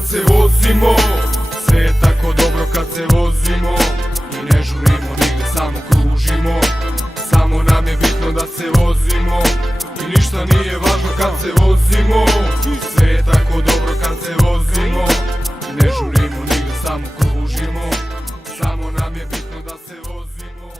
kad se vozimo. Sve je tako dobro kad se vozimo. I ne žurimo nigde, samo kružimo. Samo nam je bitno da se vozimo. I ništa nije važno kad se vozimo. Sve je tako dobro kad se vozimo. I ne žurimo nigde, samo kružimo. Samo nam je bitno da se vozimo.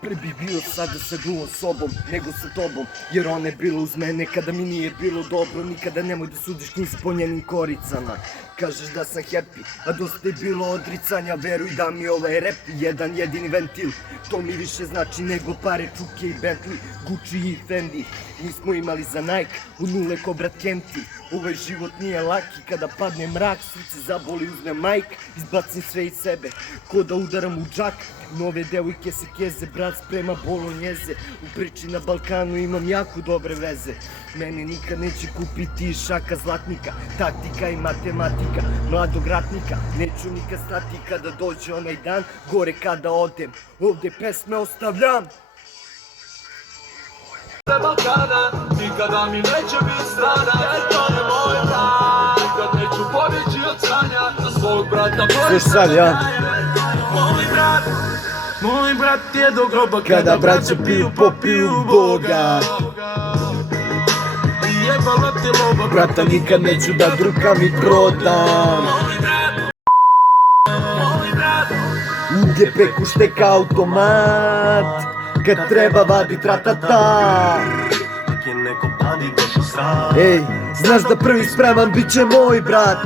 Pre bi bio sada sa drugom sobom nego sa tobom, jer ona je bila uz mene kada mi nije bilo dobro. Nikada nemoj da sudiš ni s ponjenim koricama. Kažeš da sam happy, a dosta je bilo odricanja. Veruj da mi ovaj rap jedan jedini ventil. To mi više znači nego pare, čuke i Bentley, Gucci i Fendi. Mi smo imali za Nike, u nule ko brat Kenti. Ovaj život nije laki, kada padne mrak, srce zaboli, uzmem Mike, izbacim sve iz sebe, ko da udaram u džak. Nove devojke se keze, brat sprema bolonjeze. U priči na Balkanu imam jako dobre veze. Mene nikad neće kupiti šaka zlatnika, taktika i matematika mladog ratnika. Neću nikad stati kada dođe onaj dan, gore kada odem, ovde pesme ostavljam. Balkana, nikada mi neće biti strana, jer to je moj brat. Nikad neću pobjeći od sranja, za svog brata Sluš sad, ja. Moj brat je do groba Kada braća piju, popiju Boga. I jebala ti loba, Brata nikad neću da drukam i prodam. UGP kušteka automat, kad treba vadi tratata. Ej, znaš da prvi spreman bit će moj brat.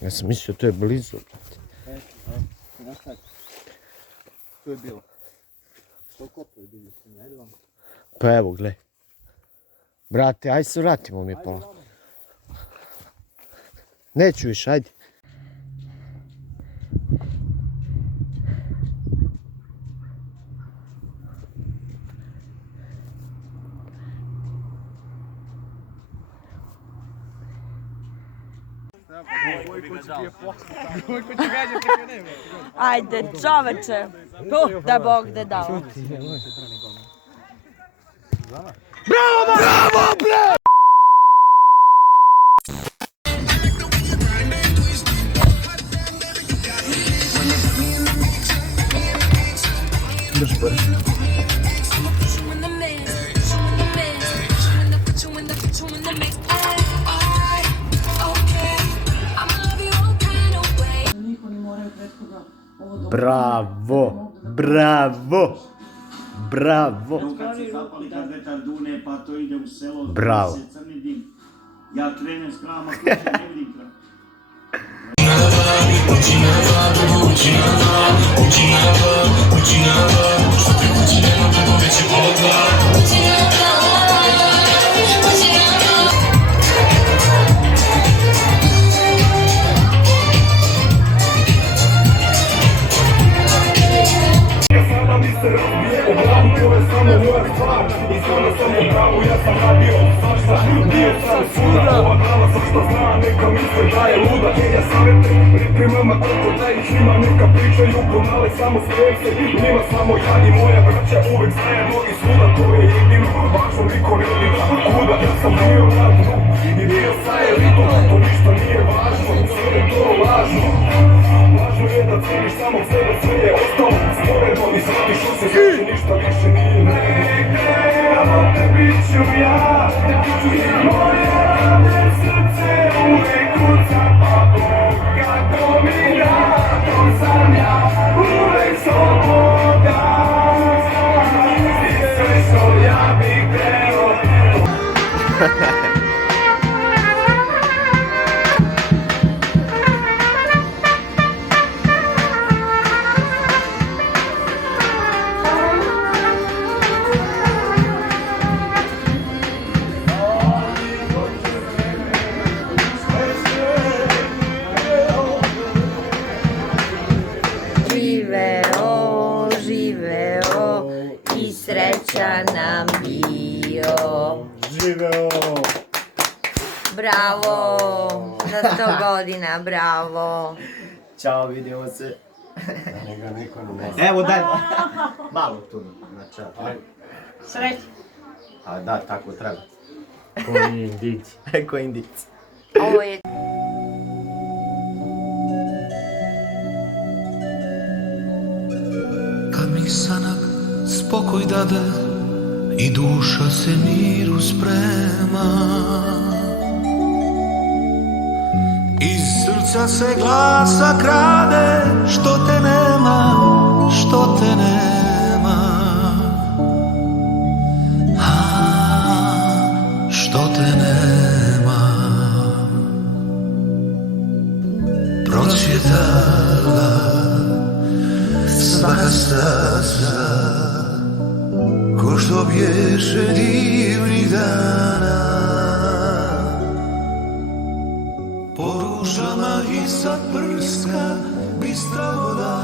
Ja sam mislio to je blizu. To je bilo. Što kopaju bilo s njim, ajde vam. Pa evo, gle. Brate, ajde se vratimo mi polako. Neću više, ajde. Ajde, čoveče, da Bog da dao. Bravo, bre! Drži brzo. Bravo, bravo, bravo. Bravo. Ja krenem s krama, ko se ne vidim krama. sreća nam bio. Živeo! Bravo! Za 100 godina, bravo. Ćao, vidimo se. Njega niko ne Evo, daj malo tu na čap. Sreći. A da, tako treba. Koji indici. Ko indici. Ovo je Kad mi sanak spokoj dade i duša se miru sprema, iz srca se glasa krade, što te nema, što te nema, što te nema. Procvjetala svaka staza, ko što bješe divnih dana, po ružama iza prska bistra voda.